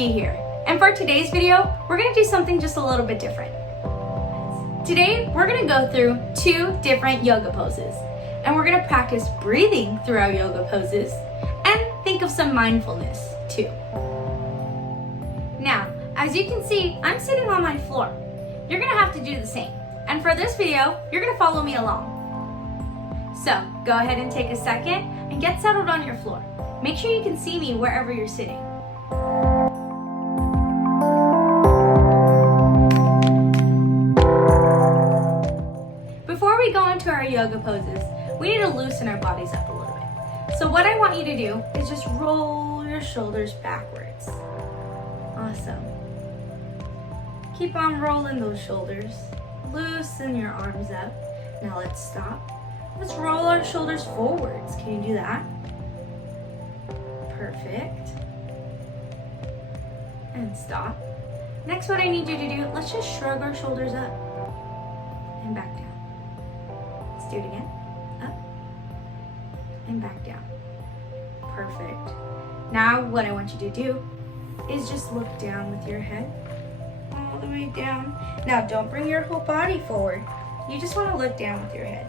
G here, and for today's video, we're gonna do something just a little bit different. Today, we're gonna go through 2 different yoga poses, and we're gonna practice breathing through our yoga poses and think of some mindfulness too. Now, as you can see, I'm sitting on my floor. You're gonna have to do the same, and for this video, you're gonna follow me along. So, go ahead and take a second and get settled on your floor. Make sure you can see me wherever you're sitting. Before we go into our yoga poses, we need to loosen our bodies up a little bit. So what I want you to do is just roll your shoulders backwards. Awesome. Keep on rolling those shoulders. Loosen your arms up. Now let's stop. Let's roll our shoulders forwards. Can you do that? Perfect. And stop. Next, what I need you to do, let's just shrug our shoulders up and back down. Let's do it again. Up and back down. Perfect. Now, what I want you to do is just look down with your head all the way down. Now, don't bring your whole body forward. You just want to look down with your head.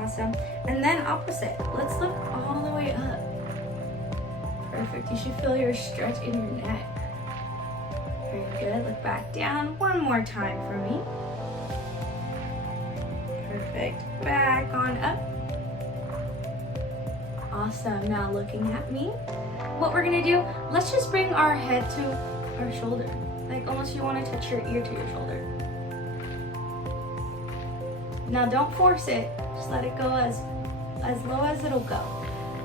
Awesome. And then opposite. Let's look all the way up. Perfect. You should feel your stretch in your neck. Very good. Look back down. One more time for me. Perfect. Back on up. Awesome. Now looking at me. What we're going to do, let's just bring our head to our shoulder. Like almost you want to touch your ear to your shoulder. Now don't force it. Just let it go as low as it'll go.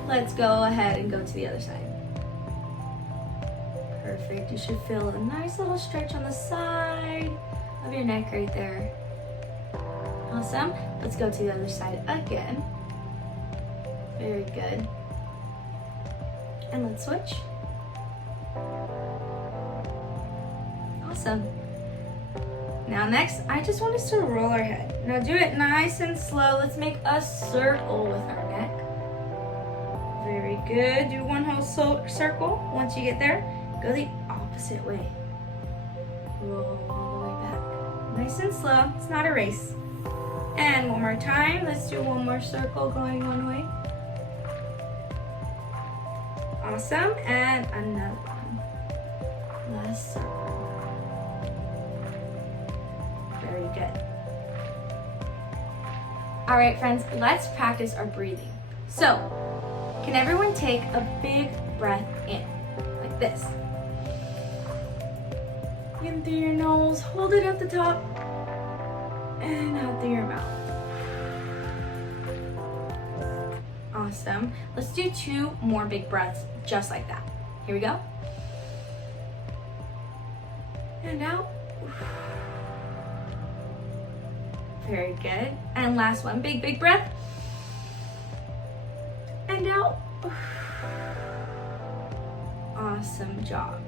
Let's go ahead and go to the other side. Perfect. You should feel a nice little stretch on the side of your neck right there. Awesome. Let's go to the other side again. Very good. And let's switch. Awesome. Now next, I just want us to roll our head. Now do it nice and slow. Let's make a circle with our neck. Very good. Do one whole circle. Once you get there, go the opposite way. Roll all the way back. Nice and slow. It's not a race. And one more time. Let's do one more circle going one way. Awesome. And another one. Last circle. Very good. All right, friends, let's practice our breathing. So, can everyone take a big breath in, like this? In through your nose, hold it at the top, and out through your mouth. Awesome. Let's do 2 more big breaths, just like that. Here we go. And out. Very good. And last one, big breath. And out. Awesome job.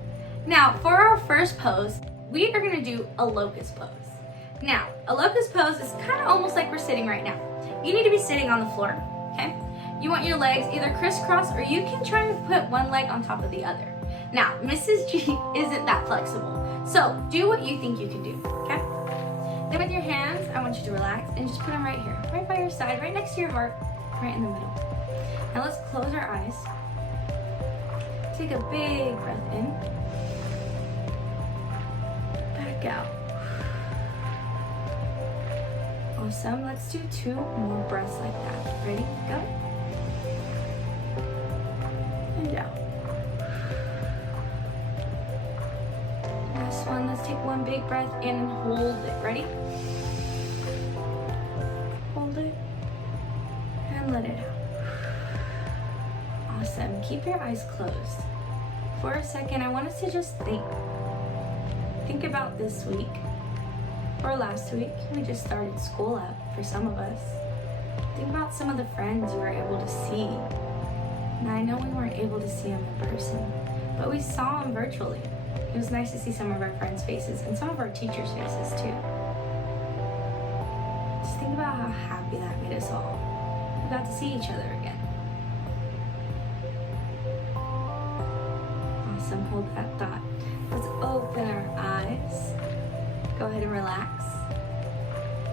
Now, for our first pose, we are gonna do a locust pose. Now, a locust pose is kind of almost like we're sitting right now. You need to be sitting on the floor, okay? You want your legs either crisscross or you can try and put one leg on top of the other. Now, Mrs. G isn't that flexible, so do what you think you can do, okay? Then with your hands, I want you to relax and just put them right here, right by your side, right next to your heart, right in the middle. Now let's close our eyes. Take a big breath in. Back out. Awesome. Let's do 2 more breaths like that. Ready? Go. And out. Last one. Let's take one big breath in and hold it. Ready? Hold it. And let it out. Awesome. Keep your eyes closed. For a second, I want us to just think. Think about this week or last week. We just started school up for some of us. Think about some of the friends you were able to see. Now, I know we weren't able to see them in person, but we saw them virtually. It was nice to see some of our friends' faces and some of our teachers' faces too. Just think about how happy that made us all. We got to see each other again. Awesome, hold that thought. Open our eyes. Go ahead and relax.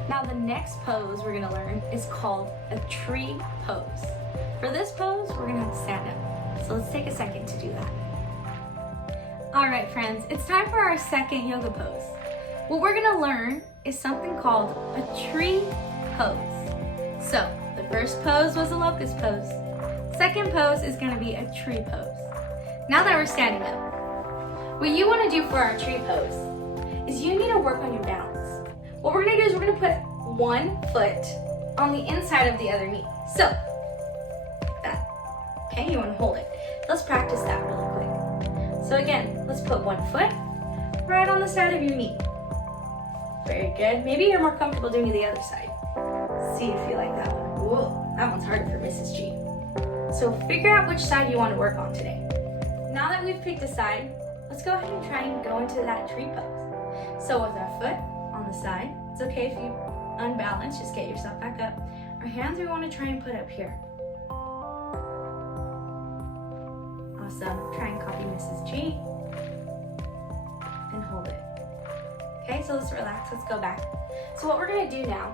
Now the next pose we're gonna learn is called a tree pose. For this pose, we're gonna have to stand up. So let's take a second to do that. All right, friends, it's time for our second yoga pose. What we're gonna learn is something called a tree pose. So the first pose was a locust pose. Second pose is gonna be a tree pose. Now that we're standing up, what you wanna do for our tree pose is you need to work on your balance. What we're gonna do is we're gonna put one foot on the inside of the other knee. So, like that. Okay, you wanna hold it. Let's practice that really quick. So again, let's put one foot right on the side of your knee. Very good. Maybe you're more comfortable doing the other side. See if you like that one. Whoa, that one's harder for Mrs. G. So figure out which side you want to work on today. Now that we've picked a side, let's go ahead and try and go into that tree pose. So with our foot on the side, it's okay if you unbalance, just get yourself back up. Our hands we want to try and put up here. Awesome. Try and copy Mrs. G and hold it. Okay, so let's relax, let's go back. So what we're gonna do now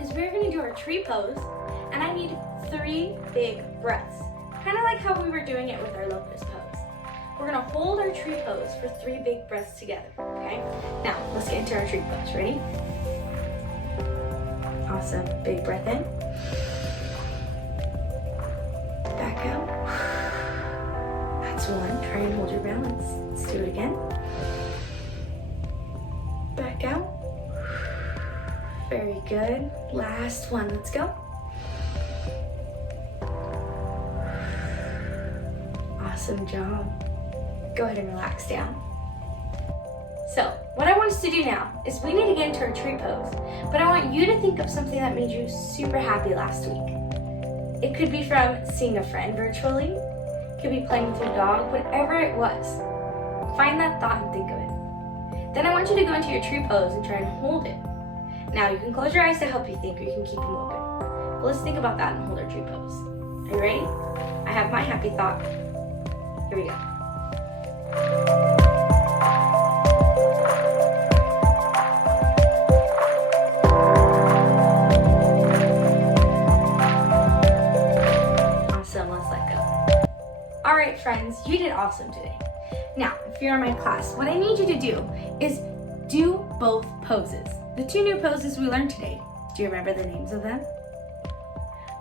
is we're gonna do our tree pose, and I need 3 big breaths. Kind of like how we were doing it with our locust pose. We're gonna hold our tree pose for 3 big breaths together, okay? Now, let's get into our tree pose, ready? Awesome, big breath in. Back out. That's 1, try and hold your balance. Let's do it again. Back out. Very good. Last one, let's go. Awesome job. Go ahead and relax down. So, what I want us to do now is we need to get into our tree pose, but I want you to think of something that made you super happy last week. It could be from seeing a friend virtually, it could be playing with your dog, whatever it was. Find that thought and think of it. Then I want you to go into your tree pose and try and hold it. Now you can close your eyes to help you think, or you can keep them open. But let's think about that and hold our tree pose. Are you ready? I have my happy thought. Here we go. Awesome, let's let go. All right, friends, you did awesome today. Now, if you're in my class, what I need you to do is do both poses. The 2 new poses we learned today. Do you remember the names of them?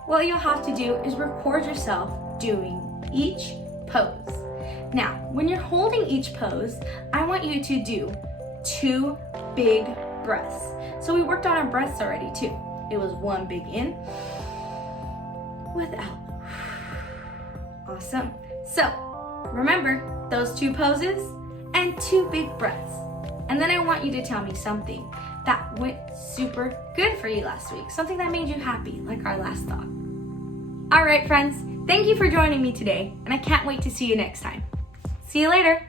What you'll have to do is record yourself doing each pose. Now, when you're holding each pose, I want you to do 2 big breaths. So we worked on our breaths already too. It was 1 big in, with out. Awesome. So, remember those 2 poses and 2 big breaths. And then I want you to tell me something that went super good for you last week. Something that made you happy, like our last thought. All right, friends, thank you for joining me today, and I can't wait to see you next time. See you later.